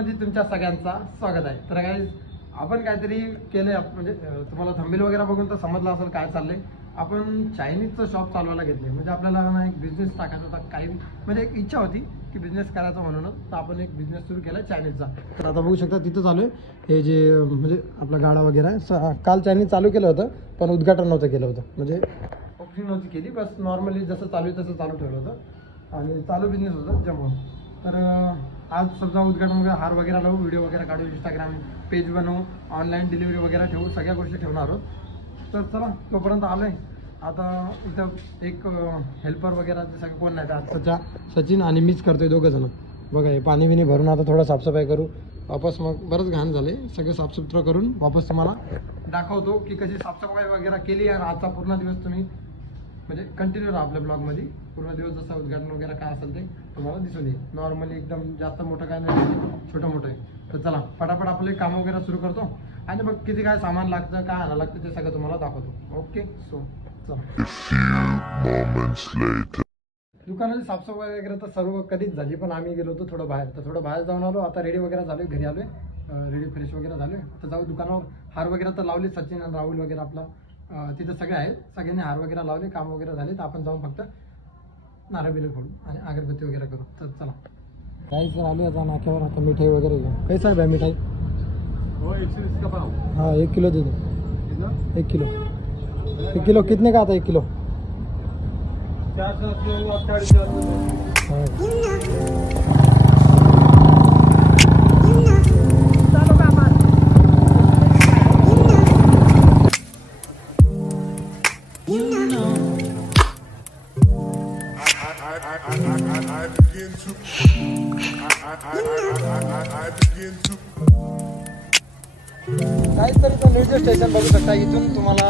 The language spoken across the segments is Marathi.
मध्ये तुमच्या सगळ्यांचा स्वागत आहे. तर गाईज आपण काहीतरी केलंय, म्हणजे तुम्हाला थंबनेल वगैरे बघून तर समजलं असेल काय चाललंय. आपण चायनीजचं शॉप चालवायला घेतलंय. म्हणजे आपल्याला ना एक बिझनेस टाकायचा होता, काही म्हणजे एक इच्छा होती की बिझनेस करायचा म्हणूनच. तर आपण एक बिझनेस सुरू केला चायनीजचा. तर आता बघू शकता तिथं चालू आहे हे जे म्हणजे आपला गाडा वगैरे आहे. काल चायनीज चालू केलं होतं पण उद्घाटन नव्हतं केलं होतं, म्हणजे ओपनिंग नव्हती केली, बस नॉर्मली जसं चालू आहे तसं चालू ठेवलं होतं आणि चालू बिझनेस होतं जमून. तर आज समजा उद्घाटन वगैरे हार वगैरे लावू, व्हिडिओ वगैरे काढू, इंस्टाग्राम पेज बनवू, ऑनलाईन डिलिव्हरी वगैरे ठेवू, सगळ्या गोष्टी ठेवणार आहोत. तर चला तोपर्यंत आलो आहे. आता इथं एक हेल्पर वगैरे सगळं कोण नाही, आत्ताच्या सचिन आणि मीच करतोय, दोघं जण. बघा हे पाणी बिणी भरून आता थोडं साफसफाई करू वापस. मग बरंच घाण झाले, सगळं साफसुथरं करून वापस तुम्हाला दाखवतो की कशी साफसफाई वगैरे केली. आणि आजचा पूर्ण दिवस तुम्ही म्हणजे कंटिन्यू राहा आपल्या ब्लॉगमध्ये. पूर्ण दिवस जसं उद्घाटन वगैरे काय असेल ते तुम्हाला दिसून येईल. नॉर्मली एकदम जास्त मोठं काय नाही, छोटं मोठं आहे. तर चला फटाफट आपले काम वगैरे सुरू करतो आणि मग किती काय सामान लागतं, काय आणायला लागतं ते सगळं तुम्हाला दाखवतो. ओके, सो चला. दुकानाची साफसफाई वगैरे तर सर्व कधीच झाली, पण आम्ही गेलो होतो थोडं बाहेर. तर थोडं बाहेर जाऊन आलो. आता रेडी वगैरे झालो, घरी आलोय, रेडी फ्रेश वगैरे झाले. तर जाऊ दुकानावर. हार वगैरे तर लावले, सचिन आणि राहुल वगैरे आपला तिथं सगळे आहेत. सगळ्यांनी हार वगैरे लावले, काम वगैरे झाले. तर आपण जाऊन फक्त नारळ बिलं फोडू आणि अगरबत्ती वगैरे करू. तर चला काही सर आलो आता नाक्यावर. आता मिठाई वगैरे घेऊ. काही साहेब आहे मिठाई? हो 120 का भाव? हाँ 1 किलो दे दो. 1 किलो. 1 किलो कितने का आता 1 किलो? 440. काहीतरी तर रेल्वे स्टेशन बघू शकता. इथून तुम्हाला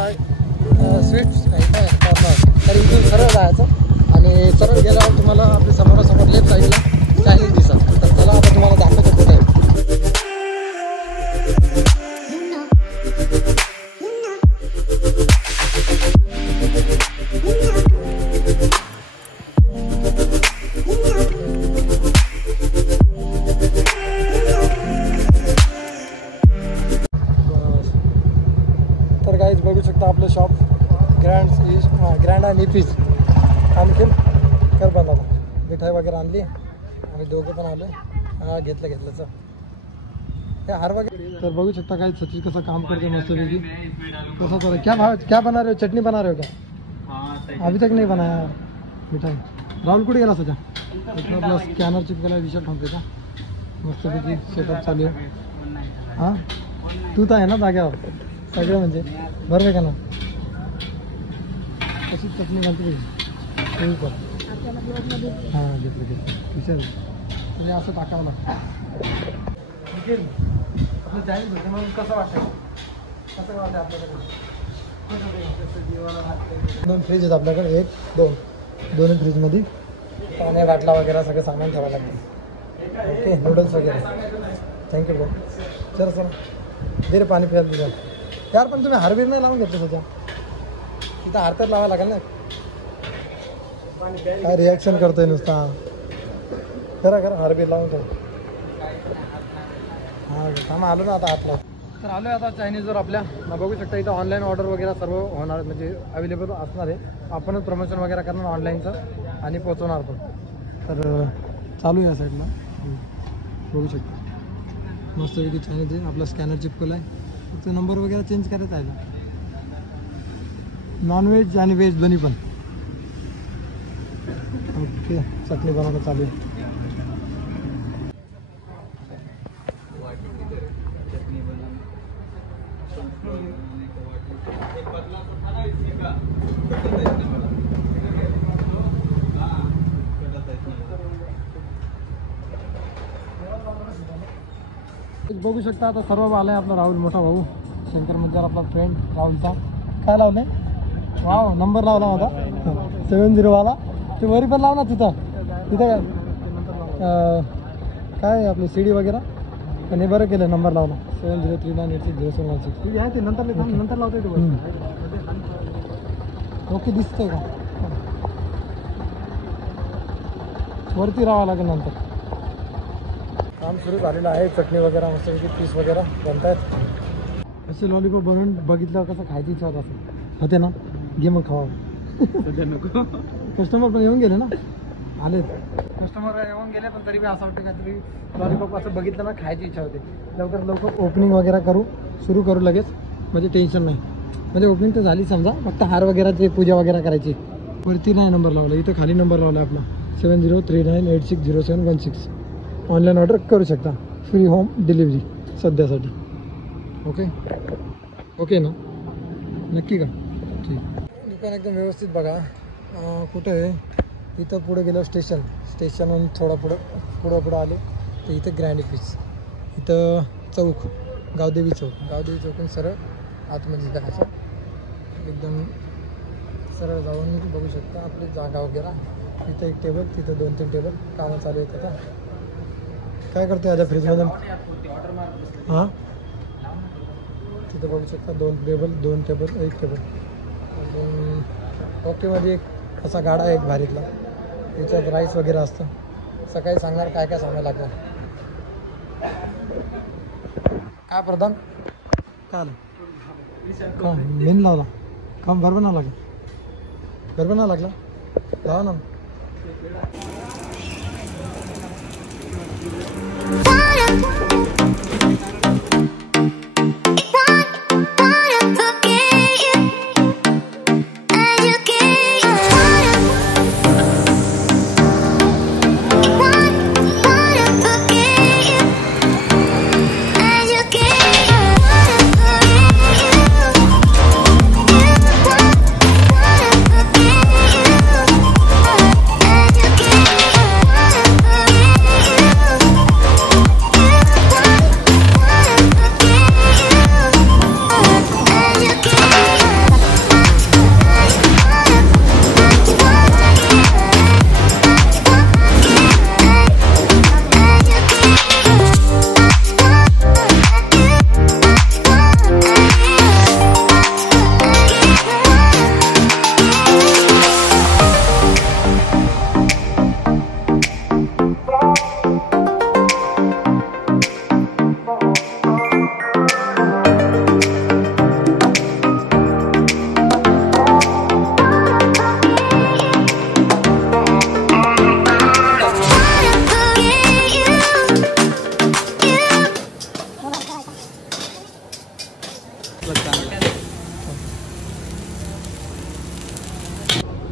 स्वीट्स कॉर्नर, तर इथून सरळ जायचं आणि सरळ गेल्यावर तुम्हाला आपल्या समोरासमोर लेफ्ट साईडला चायनीज दिसत. तर चला आता तुम्हाला दाखवतो कुठे आहे. बघू शकता आपलं शॉप ग्रँड आणि पीस. आणखी कर बनवलं, मिठाई वगैरे आणली आणि दोघं पण आले. हा घेतलं चल हे हार वगैरे. तर बघू शकता काय सचिन कसं काम करते मस्तपैकी. कसं चालू क्या बना रहे हो? चटनी बना रहे हो क्या? अभी तक नहीं बनाया मिठाई. राहुल कुठे गेला सध्या? इथं आपला स्कॅनर चिपकायला विशाल ठोंपेचा मस्तपैकी सेटअप चालू आहे. हां तू तर आहे ना जाग्यावर सगळं, म्हणजे बरोबर का ना? कशी चटणी घालते पण. हां घेतलं विशाल. तुम्ही असं टाकावं लागतं. आपलं चायनीज होते म्हणून कसं वाटतं, कसं वाटतं आपल्याकडे? 2 फ्रीज आहेत आपल्याकडे, 1 2 दोन्ही फ्रीजमध्ये पाणी बाटला वगैरे सगळं सामान ठेवायला लागतं. ओके नूडल्स वगैरे. Thank you bro. चल चला दे रे पाणी प्यायला तुझ्या. यार पण तुम्ही हारबीर नाही लावून घेतलं सध्या, तिथं हार तर लावायला लागेल ना. काय रिॲक्शन करतोय नुसता. खरं हारबीर लावून ठेव. हां थांबा आलो ना आता आतला. तर आलो आहे आता चायनीजवर आपल्या. बघू शकता इथं ऑनलाईन ऑर्डर वगैरे सर्व होणार, म्हणजे अवेलेबल असणार आहे. आपणच प्रमोशन वगैरे करणार ऑनलाईनचं आणि पोचवणार पण. तर चालू आहे या साईडला बघू शकता. मस्तपैकी चायनीज आहे. आपला स्कॅनर चिपकला आहे. फक्त नंबर वगैरे चेंज करायचा आहे. नॉनव्हेज आणि व्हेज दोन्ही पण. ओके चटणी बनवणं चालू आहे. बघू शकता आता सर्व आलाय. आपला राहुल मोठा भाऊ शंकर मज्जार, आपला फ्रेंड राहुलचा. काय लावलंय? वाव नंबर लावला होता 70 वाला. ते वरी पण लाव ना तिथं काय आपली सीडी वगैरे. पण हे बरं केलं नंबर लावला 7039860716. ते नंतर लावतोय ते. ओके दिसतंय का? वरती राहावं लागेल नंतर. काम सुरू झालेलं आहे. चटणी वगैरे मस्तपैकी पीस वगैरे बनत आहेत. असे लॉलीपॉप बनवून बघितल्यावर कसं खायची इच्छा होत असेल होते ना. घे मग खावा. नको. कस्टमर पण येऊन गेले ना. आलेत कस्टमर येऊन गेले पण तरी बी असं वाटतं काहीतरी लॉलीपॉप असं बघितलं ना खायची इच्छा होते. लवकर ओपनिंग वगैरे सुरू करू लगेच. म्हणजे टेन्शन नाही. म्हणजे ओपनिंग तर झाली समजा. फक्त हार वगैरे ते पूजा वगैरे करायची. वरती नाही नंबर लावला. इथं खाली नंबर लावला आपला 7039860716. ऑनलाईन ऑर्डर करू शकता. फ्री होम डिलिव्हरी सध्यासाठी. ओके ना. नक्की का. ठीक. दुकान एकदम व्यवस्थित बघा. कुठं आहे इथं पुढे गेलं स्टेशनहून थोडा पुढं आले तर इथं ग्रँड पीस. इथं चौक गावदेवी चौकून सरळ आतमध्ये जायचं. एकदम सरळ जाऊन बघू शकता आपली जागा वगैरे. तिथं एक टेबल, तिथं 2-3 टेबल कामं चालू आहेत आता. काय करतो याच्या फ्रीजमध्ये. हां तिथं बघू शकता 2 टेबल 1 टेबल. अजून ओकेमध्ये एक असा गाडा आहे एक भारीतला. त्याच्यात राईस वगैरे असतं. सकाळी सांगणार काय सामान लागतं. काय प्रधान काय आलं का मेन लावला. काम बरोबर नाही लागला लावा ना.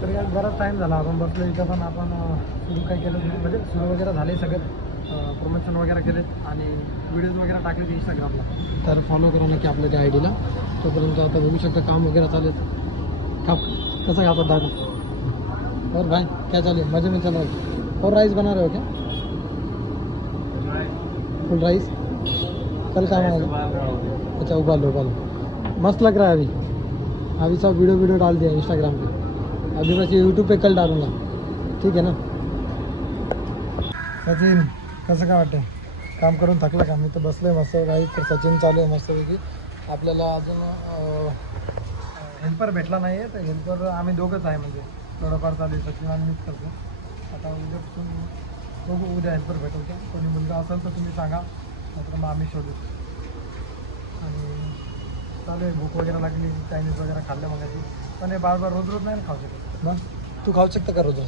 तर यात बराच टाईम झाला. आपण बसलो इथं पण आपण सुरू काय केलं म्हणजे सुरू वगैरे झाले सगळं. प्रमोशन वगैरे केलेत आणि व्हिडिओज वगैरे टाकले इंस्टाग्रामला. तर फॉलो करा नक्की आपल्या त्या ID ला. तोपर्यंत आता बघू शकता काम वगैरे चालू आहेत. खाप कसं खातात दादा. और भाई क्या चालू है. मजे में चल रहा है. और राइस बना रहे हो क्या. फुल राइस कल काम आएगा. अच्छा उबाल लो. मस्त लग रहा है. अभी सब वीडियो डाल दिया इंस्टाग्राम पे. अभी बस यूट्यूब पे कल डालूंगा. ठीक आहे ना. सचिन कसं काय वाटतं. काम करून थकलं का. मी तर बसलोय मस्त काही. तर सचिन चालू आहे मस्तपैकी. आपल्याला अजून हेल्पर भेटला नाही आहे. तर हेल्पर आम्ही दोघंच आहे. म्हणजे थोडंफार चालू आहे. सचिन आणि मीच करतो. आता उद्यापासून बघू. उद्या हेल्पर भेटू का. कोणी मुलगा असेल तर तुम्ही सांगा. नंतर मग आम्ही शोधू. आणि चालू आहे. भूक वगैरे लागली. चायनीज वगैरे खाल्लं मगाशी. पण हे बार रोज नाही खाऊ शकत ना. तू खाऊ शकता का रोज.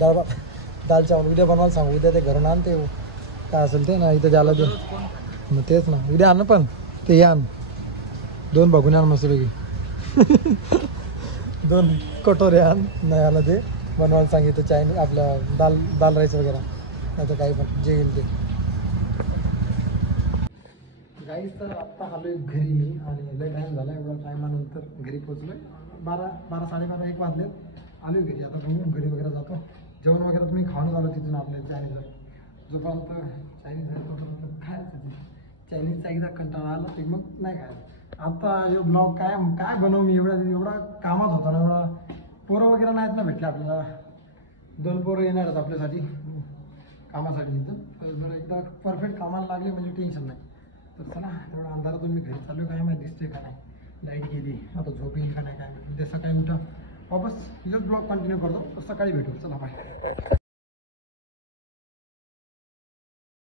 डाळ भात दाल चावल उद्या बनवायला सांगू. उद्या ते घरून आण. ते काय असेल ते ना इथं द्यायला दे. मग तेच ना उद्या आण पण ते हे आण. 2 बघून आण मस्तपैकी. 2 कटोरे आण. नाही आला ते बनवायला सांगितलं. चायनीज आपलं दाल राईस वगैरे नाही तर काही पण जे येईल ते. गाईस तर आत्ता आलो आहे घरी मी. आणि लय टाईम झाला. एवढा टायमानंतर घरी पोचलो आहे. 12 साडेबारा 1 वाजलेत. आलो घरी. आता बघून घरी वगैरे जातो. जेवण वगैरे तुम्ही खाऊन आलो तिथून आपल्या चायनीजवर. जोपर्यंत चायनीज आहे तोपर्यंत खायचं. चायनीजचा एकदा कंटाळा आला ते मग नाही खायचं. आता हे ब्लॉग काय बनवू मी. एवढा कामात होता ना. एवढा पोरं वगैरे नाहीत ना भेटले आपल्याला. 2 पोरं येणार आहेत आपल्यासाठी कामासाठी तिथं. तर जर एकदा परफेक्ट कामाला लागले म्हणजे टेन्शन नाही. तर चला एवढा अंधारातून मी घरी चालू काय माहिती दिसते का नाही. लाईट गेली. आता झोप येईल का नाही काय माहिती. उद्या सकाळी उठा वापस तिथंच ब्लॉग कंटिन्यू करतो. सकाळी भेटू. चला बाय.